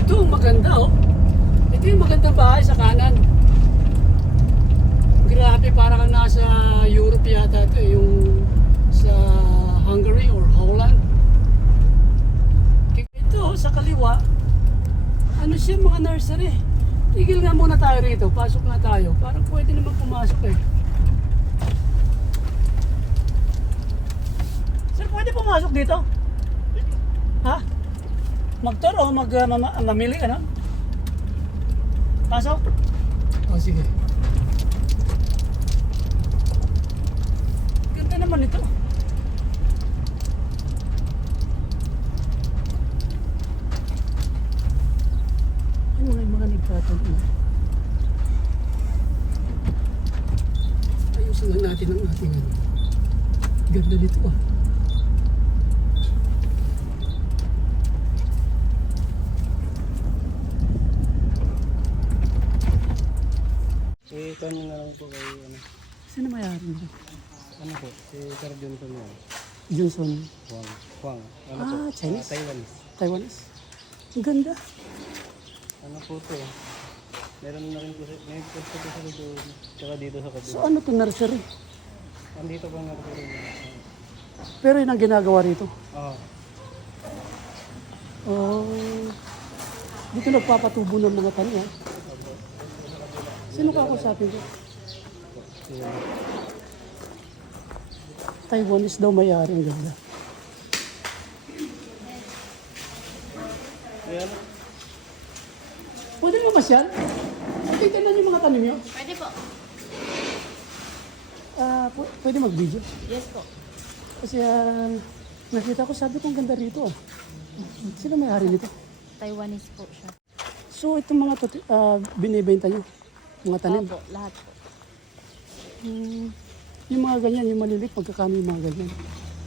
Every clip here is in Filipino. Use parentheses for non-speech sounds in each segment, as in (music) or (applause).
ito, maganda oh. Ito yung magandang bahay sa kanan. Grabe, parang kang nasa Europe yata ito, eh, yung sa Hungary or Holland. Ito, oh, sa kaliwa, ano siya mga nursery. Tigil nga muna tayo rito, pasok nga tayo. Parang pwede naman pumasok eh. Sir, pwede pumasok dito? Ha? Magturo mag, uh, mama- mamili ka na? Pasok? O sige. Ganda naman ito. Ano nga yung mga nagtatanong? Ayusin lang natin ang ating ano. Ganda nito ah. Si Tony na lang po kay ano, Sino may-ari nito? ano po, si Sir Johnson yan. Johnson. Huang. Huang. Ano Ah, po? Chinese? ah, Taiwanese. Taiwanese. Ang ganda. Ano po to? Meron na rin po sa, may po sa doon. Tsaka dito sa kabila. So ano to nursery? Andito po rin. Pero yun ang ginagawa rito. Oo. Oh. Dito nagpapatubo ng mga tanim? Sino ka kausapin ko? Si, Taiwanese daw may-ari. Ang ganda. Ayan. Pwede mo ba siya? Titignan yung mga tanim nyo? Pwede po. Ah, pu- pwede mag-video? Yes po. Kasi ah, nakita ko, sabi ko ang ganda rito ah. Sino may-ari nito? Taiwanese po siya. So itong mga to, ah, binibenta nyo? Mga tanim? Opo, lahat po. Hmm, yung mga ganyan, yung maliliit, magkakano yung mga ganyan?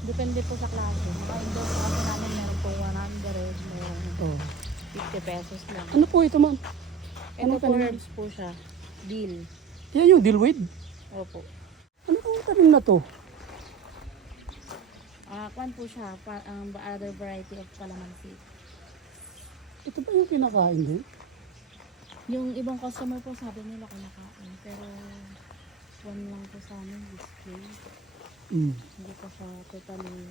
Depende po sa klase. Mga indoor po kasi namin meron po 100, meron Oh. 50 pesos lang. Ano po ito ma'am? Ito Anong po tanim? herbs po siya. Deal. Yan yung dillweed. Opo. Ano po ang tanim na to? Ah, kwan po siya. Pa, ang other variety of calamansi. Ito ba yung kinakain din? Yung ibang customer po sabi nila kumakain. Pero one lang po sa amin display. Mm. Hindi po siya totally.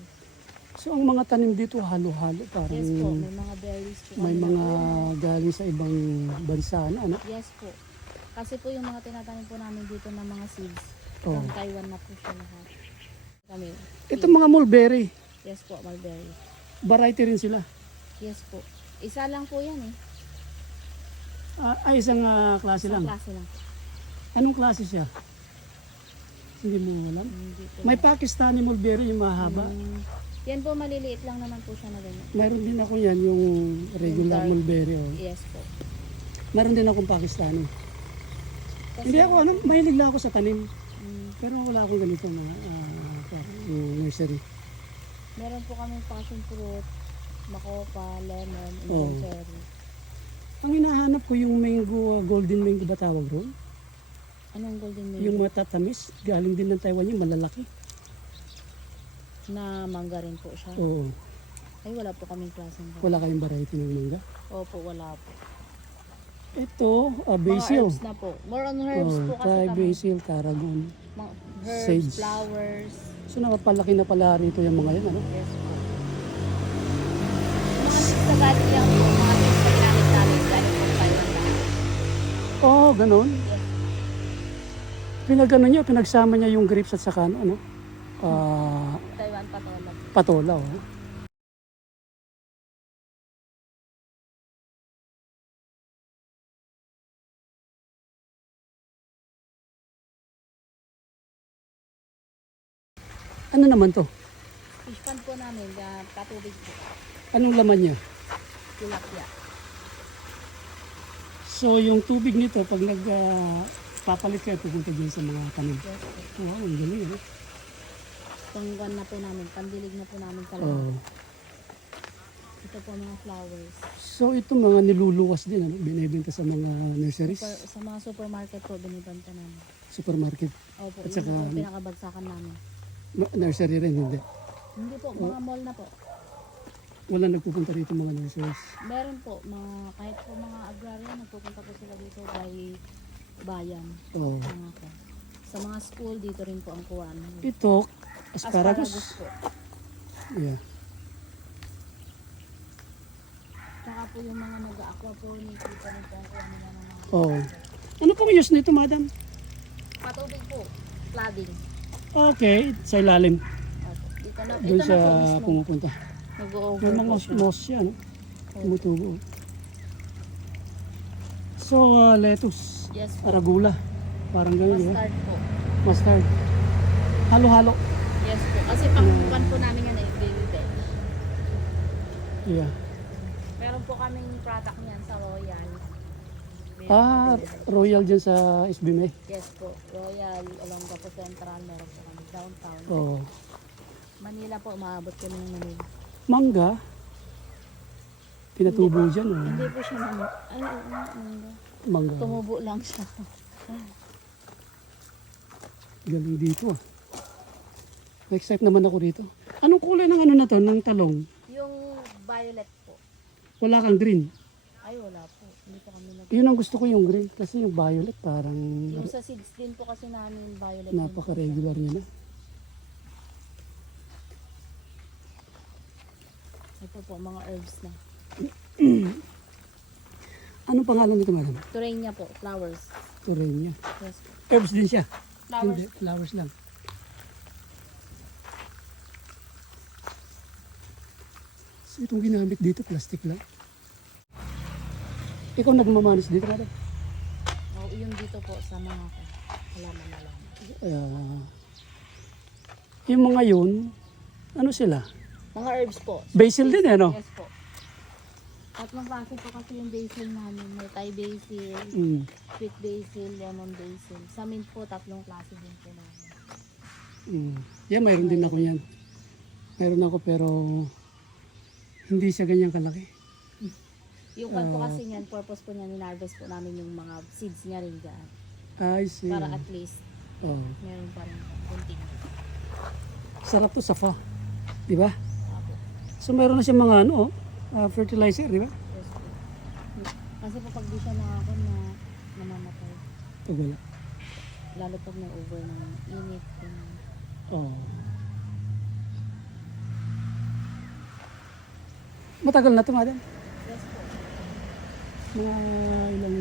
So ang mga tanim dito halo-halo parang Yes po, may mga berries po. may kami na mga po. galing sa ibang bansa na ano? Yes po. Kasi po yung mga tinatanim po namin dito ng mga seeds, Oh. from Taiwan na po siya lahat. Kami. Ito mga mulberry, Yes po, mulberry. variety rin sila. Yes po. Isa lang po yan eh. Ah, ay, isang ah, klase Isang lang. klase lang. Anong klase siya? Hindi mo alam? Hindi po. May Pakistani mulberry yung mahaba. Mm, yan po, maliliit lang naman po siya na ganyan. Mayroon din ako yan, yung regular dark. mulberry. Oh. Yes po. Mayroon din akong Pakistani. Kasi, Hindi ako, ano, mahilig lang ako sa tanim. mm, Pero wala akong ganito na ah, parang, yung nursery. meron po kami passion fruit, makopa, lemon, Oh. and cherry. Ang hinahanap ko yung mango, ah, golden mango ba tawag ron? Anong golden mango? Yung matatamis, galing din ng Taiwan yung malalaki. Na mangga rin po siya. Oo, Ay, wala po kaming klaseng mangga. wala kayong variety ng mangga. Opo, wala po. Ito, Mga basil. herbs na po. More on herbs Oh, po kasi Thai kami. basil, tarragon. Mga herbs, Sage. flowers. So napapalaki na pala rito yung mga yan, ano? Yes po. Mga gadget lang po. Mga ginamit namin. Dahil po. Oo, oh, ganun. Pinagano niya, pinagsama niya yung grapes at saka ano? Ah, Taiwan patola. patola, oh. Ano naman to? Fish pond po namin. Uh, patubig po. Anong laman niya? Tilapia. So yung tubig nito, pag nag ah, papalit kayo, pupunta dyan sa mga tanim. Yes po. Wow, ang galing eh. Pangwan na po namin. Pandilig na po namin talaga. Oh. Ito po mga flowers. So ito mga niluluwas din, ano? binibenta sa mga nurseries, Super, sa mga supermarket po, binibenta namin. supermarket, Opo, At saka po ano? pinakabagsakan namin. Ma- nursery rin, hindi. Hindi po, mga mall na po. Wala nagpupunta rito mga nurses. Meron po, mga, kahit po mga agrarian, nagpupunta po sila dito by bayan. Oh. Po. Sa mga school, dito rin po ang kuwan. Ito, asparagus. po. Yeah. Tsaka po yung mga nag-aquaponic, dito rin po ang kuwan nila ng mga Oh. Ano pong use nito, madam? patubig po. Flooding. Okay, sa ilalim. Opo. Dito na, Doon ito sa na po mismo. pumupunta. Nag-over May po mga siya. moss yan. Tumutubo. So, uh, lettuce. Yes po. Aragula. Parang ganyan, di ba? Mustard po. Mustard. Halo-halo. Yes po. Kasi pang pan po namin yan eh, baby veg. Yeah. Meron po kaming product niyan sa Royal. Ah, royal dyan sa SBME. Yes po. Royal, along po Central, meron po kami downtown. Oh. Manila po, maabot kami ng Manila. Mangga. Pinatubo dyan. Oh. Hindi po siya naman. Ay, oo, mangga. Mangga. Tumubo lang siya. Galing dito ah. Na-excite naman ako dito. Anong kulay ng ano na to, ng talong? Yung violet po. Wala kang green. Ay, wala po. Hindi po kami nag... Yun ang gusto ko yung green. Kasi yung violet parang Yung sa seeds din po kasi namin violet. napaka-regular niya na. Ito po, mga herbs na. (clears throat) Anong pangalan nito madam? Turenia po, flowers. Torenia. Yes po. Herbs din siya. Flowers. Hindi, flowers lang. So itong ginamit dito, plastic lang. Ikaw nagmamanis dito madam? Oh, yung dito po sa mga halaman na lang. Ah, yung mga yun, ano sila? Mga herbs po. Basil din eh, no? Yes po. Tatlong klase po kasi yung basil namin. May Thai basil, Mm. sweet basil, lemon basil. Sa mint po, tatlong klase din po namin. Mm. Yeah, mayroon din ako yan. Mayroon ako pero hindi siya ganyan kalaki. Yung kwan po kasi niyan, purpose po niya, ninarvest po namin yung mga seeds niya rin dyan. I see. Para at least, Oh. meron pa rin kunting. Sarap to sa fa. Di ba? Apo. So mayroon na siya mga ano, oh, ah, fertilizer, di ba? Yes po. Kasi po pag di siya nakakon na namamatay. Pag wala. Lalo pag may over ng init. ganun. Oh. Matagal na to, madam. Yes po. Mga ilang...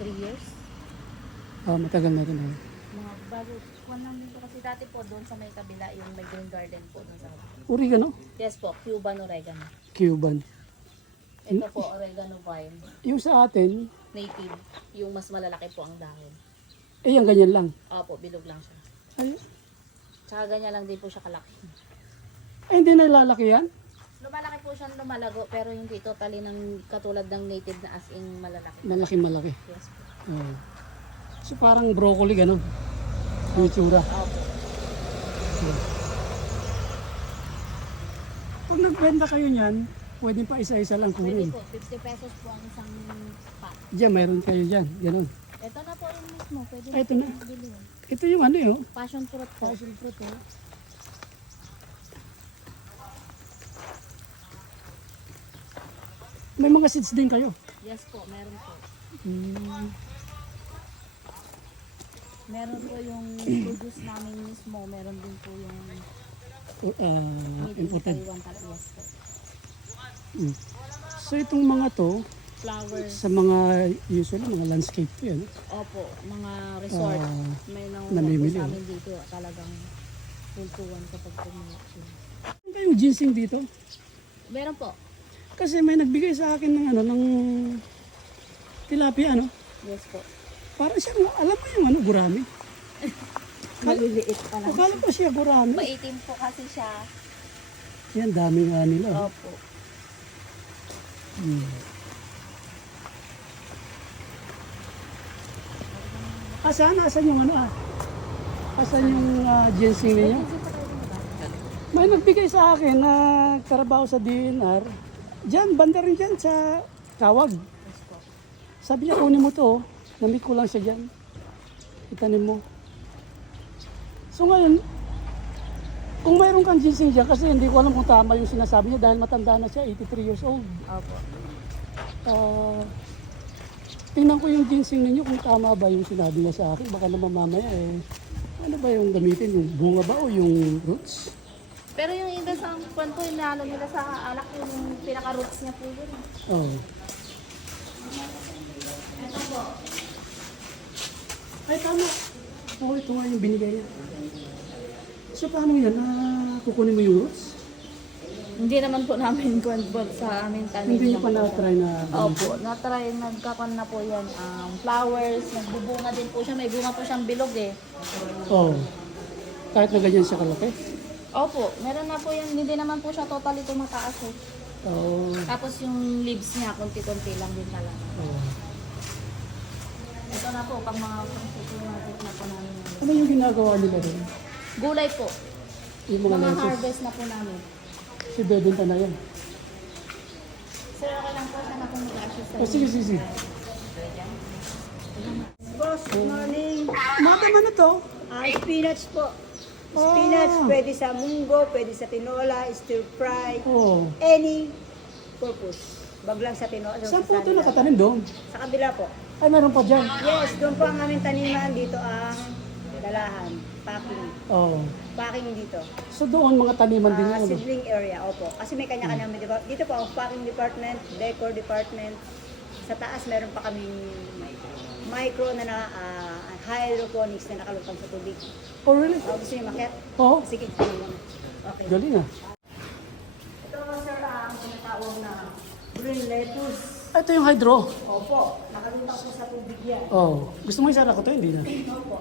Three years. Ah, matagal na to na. Bago, kwan lang dito kasi dati po doon sa may kabila, yung may green garden po doon sa Oregano? Yes po, Cuban oregano. Cuban. Ito po, oregano vine. Yung sa atin, Native. Yung mas malalaki po ang dahon. eh yung ganyan lang. Opo, bilog lang siya. Ay, Tsaka ganyan lang din po siya kalaki. ay hindi na ilalaki yan. Lumalaki po siyang lumalago, pero hindi totally ng katulad ng native na as in malalaki. Malaki malaki. Yes po. Oh. So parang broccoli gano'n. Yung itsura. Pag nagbenta kayo niyan, pwede pa isa-isa lang Pwede kunin. po, 50 pesos po ang isang pot. Diyan, mayroon kayo dyan. Ganon. Ito na po yung mismo, pwede Ay, ito na. po bilhin. Ito yung ano yun. Passion fruit po. Passion fruit oh. May mga seeds din kayo. Yes po, meron po. Hmm. Meron po yung produce namin mismo, meron din po yung Uh, imported. Yes po. Hmm. So itong mga to, Flowers. sa mga usually mga landscape to yan. Opo, mga resort. Ah, May nang namimili, sa amin dito, talagang kultuwan kapag pumunta siya. Ano yung ginseng dito? Meron po. Kasi may nagbigay sa akin ng ano, ng tilapia ano. Yes po. Parang siya, alam mo yung ano, gurami. (laughs) Maliliit pa lang. Akala ko siya gurami. Maitim po kasi siya. Yan, dami nga nila. oh. Opo. Hmm. Asan? Asan yung ano ah? Asan yung uh, ginseng ninyo? May nagbigay sa akin na trabaho sa DNR. Diyan, banda rin dyan sa po. Sabi niya, kunin mo to. Namit ko lang siya dyan. Itanim mo. So ngayon, Kung mayroon kang ginseng dyan, kasi hindi ko alam kung tama yung sinasabi niya dahil matanda na siya, 83 years old. Opo. Ah, tingnan ko yung ginseng ninyo kung tama ba yung sinabi niya sa akin. Baka naman mamaya eh, ano ba yung gamitin? Yung bunga ba o yung roots? Pero yung iba sa kwan po, inalo nila sa alak yung pinaka-roots niya po yun. Oh. Ay, tama. Oo, ito nga yung binigay niya. So, paano yan? Ah, kukunin mo yung roots? Hindi naman po namin (laughs) po sa amin tanim. Hindi niyo pa na-try na... Opo, na-try, nagkakon na po yan. Um, flowers, nagbubunga din po siya. May bunga po siyang bilog eh. Oh. Kahit na ganyan siya kalaki? Opo, meron na po yan. Hindi naman po siya totally tumataas eh. Oo. Tapos yung leaves niya, konti-konti lang din talaga. Oh. Ito na po, pang mga pang-supermarket na po namin. Ano yung ginagawa nila rin? Gulay po. Yung mga Mga lettuce? harvest na po namin. Si Bebenta na yan. Sir, okay lang po. Sana po mag-assist sa Oh, sige, sige, sige. Boss, good morning. Madam, ano to? Ah, spinach po. Ah. Spinach pwede sa munggo, pwede sa tinola, stir fry, Oh. any purpose. Wag lang sa tinola. Saan po ito nakatanim doon? sa kabila po. Ay, meron pa dyan. Yes, doon po ang aming taniman. Dito ang dalahan. Packing. Oh. Packing dito. So doon mga taniman din Ah, yun. ano? seedling area, opo. Kasi may kanya-kanya may depa- Dito po ang packing department, decor department. Sa taas meron pa kaming micro na, na ah, hydroponics na nakalutang sa tubig. Oh, really? Oh, gusto niyo makiat? Oh, Sige, okay. galing ah. Ito sir ang tinatawag na green lettuce. Ah, Ito yung hydro. Opo, nakalutang po sa tubig yan. Oh. Gusto mo isara ko to? Hindi na. Opo.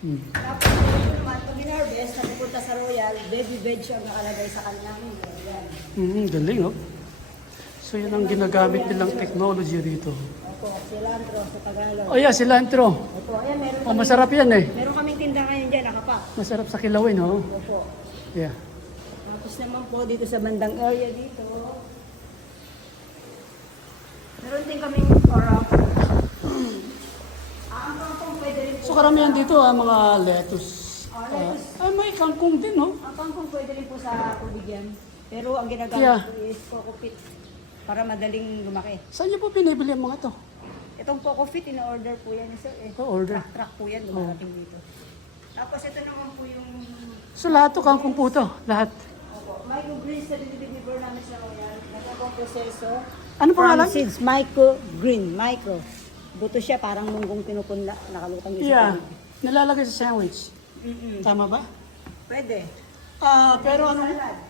Hmm. Tapos ito naman, pag in-harvest, napupunta sa Royal, baby veg ang nakalagay sa kanyang yan. Mm, galing oh. So yun ang ginagamit nilang technology dito. Opo, cilantro sa Tagalog. Oh yeah, cilantro. Opo, ayan, meron Oh, masarap yan eh. Meron kaming tinda ngayon dyan, nakapak. Masarap sa kilawin oh. Opo. Yeah. Tapos naman po dito sa bandang area dito. Meron din kaming orap. Ah, ang kangkong pwede rin po. So karamihan dito ah, mga lettuce. Ah, Ah, lettuce. ay, may kangkong din oh. Ang kangkong pwede rin po sa tubig yan. Pero ang ginagamit Yeah. ko is coco pit para madaling lumaki. Saan niyo po binibili ang mga to? Itong coco pit, in-order po yan sir eh. Oh, order. Truck-truck po yan, dumarating dito. Tapos ito naman po yung So lahat to kangkong po to. Lahat. Opo, micro greens na dinideliver namin sa Royal. Nagkakong proseso. Ano pangalan? From seeds, micro green, micro. Buto siya, parang munggong pinupunla. Nakalutang yun Yeah. sa tubig. Nilalagay sa sandwich. Mm-mm. Tama ba? Pwede. Ah, pero ano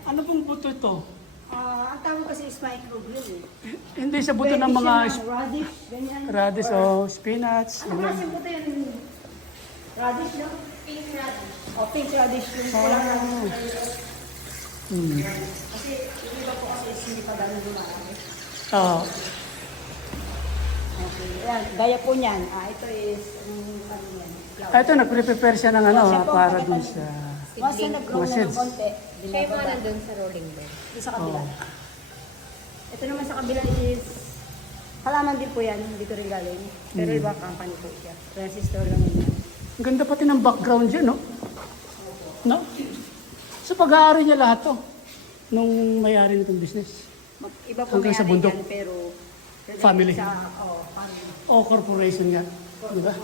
ano pong buto ito? Ah, ang tawag kasi is micro green eh. Hindi sa buto Pwede ng mga siya sp- radish, ganyan. radish o spinach. Ano kasi buto yun? Radish, no? Pink radish. Oh, pink radish. Yung kulang radish. Hmm. Kasi yung iba po kasi is hindi pa ganun lumalaki. Ah, Okay. Yan, gaya po niyan. Ah, ito is, um, ano yan? Flower. ito, nagpre-prepare siya ng ano, Siya ah, po, para dun sa... Once na nag-grow na ng seeds. konti, po binababa. nandun sa rolling bed. Doon sa kabila. Oh. Ito naman sa kabila is, halaman din po yan, dito rin galing. Pero ibang company po siya. Resistor lang yun. Ang ganda pati ng background dyan, no? No? So pag-aari niya lahat to nung may-ari nitong business. Mag- Iba po Hanggang sa bundok. yan, pero Family. Sa, oh, family. O corporation nga. Di ba?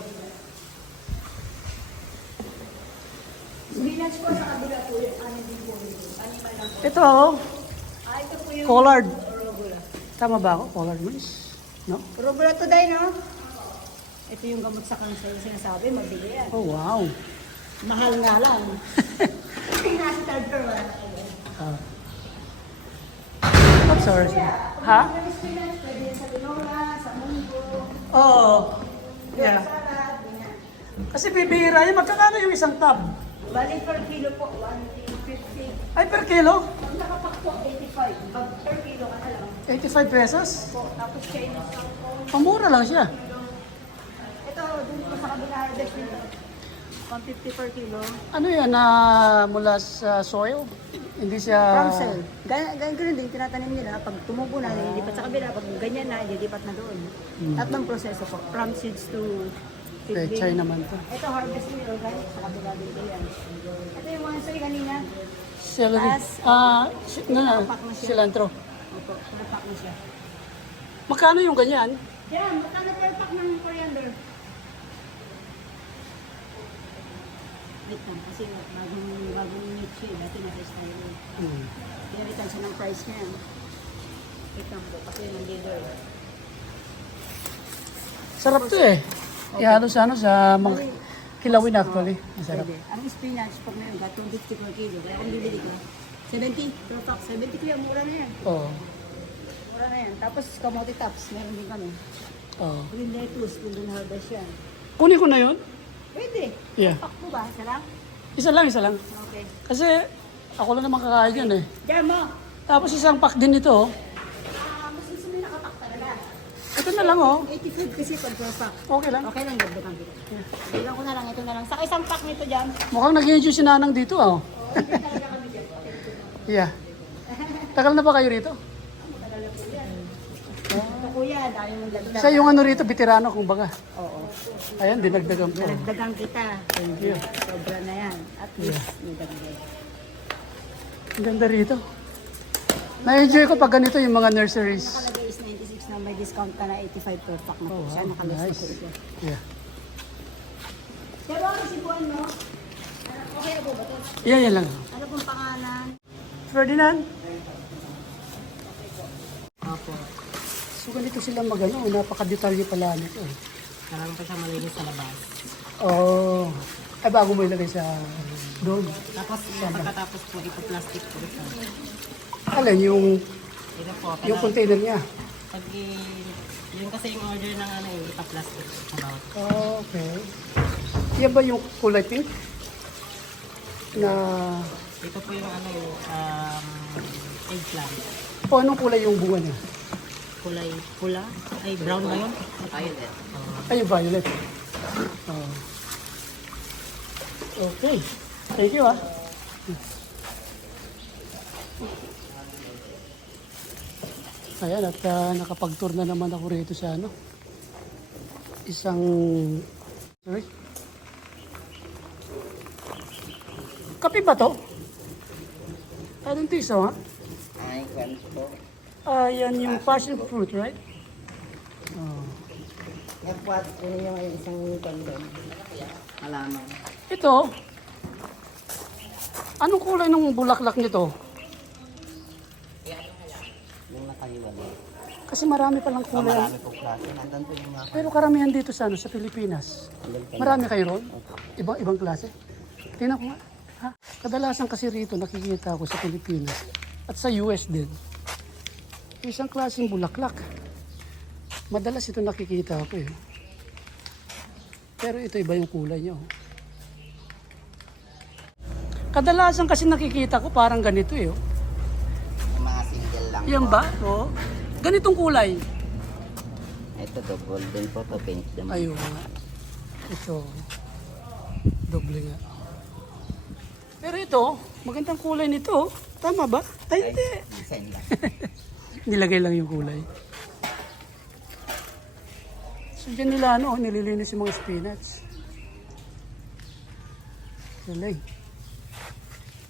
Spinach po sa kabila po. Ano din po yun. Animal lang po. Ito, oh, Ah, ito po yung collard. Rugula. Tama ba ako? Collard greens? No? Rugula to day, no? Ito yung gamot sa cancer yung sinasabi, mabili yan. Oh, wow. Mahal nga lang. (laughs) Nasa third floor, wala. Ah. I'm sorry. sir. Ha? Sa sa Oo. Yeah. Kasi bibihira yan. Magkakano yung isang tub? Bali per kilo po, 150. Ay, per kilo? Pag nakapak po, 85. Pag per kilo ka na lang 85 pesos? po. Tapos Chinese kangkong. Pamura lang siya. Ito, dun po sa kabila, harvest nito. 150 per kilo. Ano yan na mula sa soil? Hindi siya... From cell. Ganyan, ganyan din, tinatanim nila. Pag tumubo na, lilipat sa kabila. Pag ganyan na, lilipat na doon. Tatlong proseso po. From seeds to Pechay naman to. Ito harvest nila, organic. Sa kabila din ko yan. Ito yung mga soy kanina. Celery. Ah, si- na, cilantro. Opo, pinapak na siya. Magkano yung ganyan? Yan, magkano per pack ng coriander? Lang, kasi bagong, bagong siya. eh. Dati nasa style. Hmm. Pinalitan siya ng price niya. Lang po, kasi yung leader. Sarap to eh. Ihalo sa ano sa mga kilawin actually. Masarap. Pwede. Ang spinach, pag meron ka, 250 per kilo. Kaya kung bibili ka, 70 per pack. 70 kuya, mura na yan. Oo. Mura na yan. Tapos kamote tops, meron din kami. Oo. Green lettuce, golden harvest yan. Kunin ko na yun. Pwede. Yeah. Pack mo ba? Isa lang? Isa lang, isa lang. Okay. Kasi ako lang naman kakain yan eh. Diyan mo! Tapos isang pack din ito. oh. Ah, mas gusto mo yung nakapack talaga. Ito na lang oh. 85 kasi pag per pack. Okay lang. Okay lang, dagdagan kita. Bilang ko na lang, ito na lang. Saka isang pack nito dyan. Mukhang nag-enjoy si Nanang dito oh. Hindi talaga kami dyan. Yeah. Tagal na ba kayo rito? Ito kuya, dahil mong dagdag. Sa yung ano rito, veterano kung baga. Oo. Ayan, dinagdagan ko. Dagdagan kita. Thank you. Sobra na yan. At least, may dagdag. Ang ganda rito. Na-enjoy ko pag ganito yung mga nurseries. Nakalagay is 96 na may discount ka na 85 per pack na po. Oh, Siya wow. nakalagay Nice. ko. Yeah. Pero si Buwan, no? Ano, okay na po ba ito? Yan, yan lang. Ano pong pangalan? Ferdinand? Apo. So ganito sila magano, napaka-detalye pala nito eh. Kailangan pa siya malinis sa labas. Oh, ay bago mo ilagay sa doon. Tapos, pagkatapos po, ito plastic po ito. Alin yung Ito po, yung kailangan, container niya. pag i- yun kasi yung order ng ano yung ipa-plastic about. Okay. Yan ba yung kulay pink? Na Ito po yung ano yung um, eggplant. o anong kulay yung bunga niya? Kulay pula. Ay, brown ba yun? Violet. Ay, yung violet. Oh. Okay. Thank you ah. Ayan, at ah, nakapag-tour na naman ako rito sa ano. Isang... Sorry. Kape ba to? I don't think so, ha? Ay, kwan po. Ah, yan yung passion fruit, right? Oh. F1, yun yung isang kondom. Halaman. Ito, anong kulay ng bulaklak nito? Yung nakaliwan. Kasi marami palang kulay. Marami po klase. Nandun po yung mga Pero karamihan dito sa, ano, sa Pilipinas. Marami kayo ron? Ibang, ibang klase? Tingnan ko nga. Ha? Kadalasan kasi rito nakikita ko sa Pilipinas at sa US din. Isang klaseng bulaklak. Madalas ito nakikita ko eh. Pero ito iba yung kulay niya. oh. Kadalasan kasi nakikita ko parang ganito eh. oh. Yung mga single lang. Yan ba? Oo. Ganitong kulay. Ito to, golden po to, pink naman. Ayun nga. Ito. Doble nga. Pero ito, magandang kulay nito. oh. Tama ba? Ay, hindi. Design lang. (laughs) Nilagay lang yung kulay. So dyan nila ano, nililinis yung mga spinach. Galing.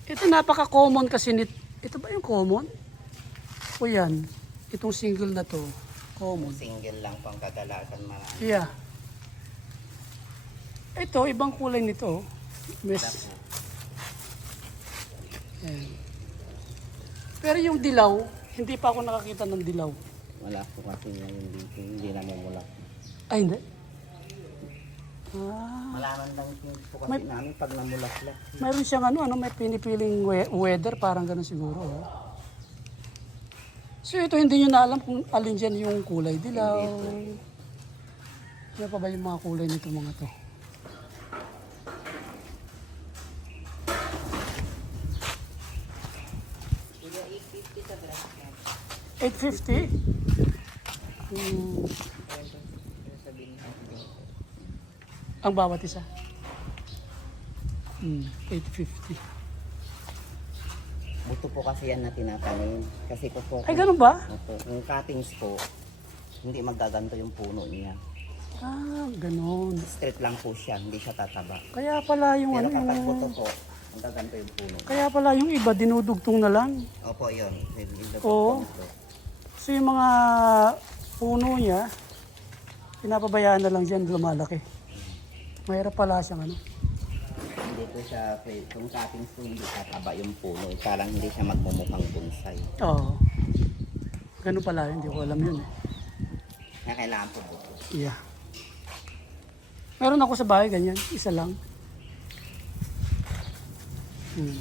Ito napaka-common kasi nit. Ito ba yung common? O yan, itong single na to, common. Single lang po ang kadalasan marami. Yeah. Ito, ibang kulay nito. Miss. Pero yung dilaw, hindi pa ako nakakita ng dilaw. Wala po kasi ngayon dito, hindi na mamulak. Ay, hindi. Ah, Malaman lang po kasi May- namin pag namulak lang. mayroon siyang ano, ano, may pinipiling we- weather, parang ganun siguro. Oh. So ito, hindi nyo na alam kung alin dyan yung kulay dilaw. Ano pa ba yung mga kulay nito mga to? Eight fifty. Hmm. Ang bawat isa. Hmm, 850. Buto po kasi yan na tinatanim. Kasi ko po, Ay, ganun ba? Opo, yung cuttings po, hindi magaganto yung puno niya. Ah, ganun. Straight lang po siya, hindi siya tataba. Kaya pala yung Pero ano, kapag yung, buto po, ang gaganto yung puno. kaya pala yung iba dinudugtong na lang. Opo, yun. Oo. puno. So yung mga puno niya, pinapabayaan na lang dyan, lumalaki. Mahirap pala siyang ano. Hindi po siya, kung cuttings po hindi tataba yung puno. Kaya lang hindi siya magmumukhang bonsai. Oo. Ganun pala, hindi ko alam yun. eh. Kaya kailangan po buto. Yeah. Meron ako sa bahay ganyan, isa lang. Hmm.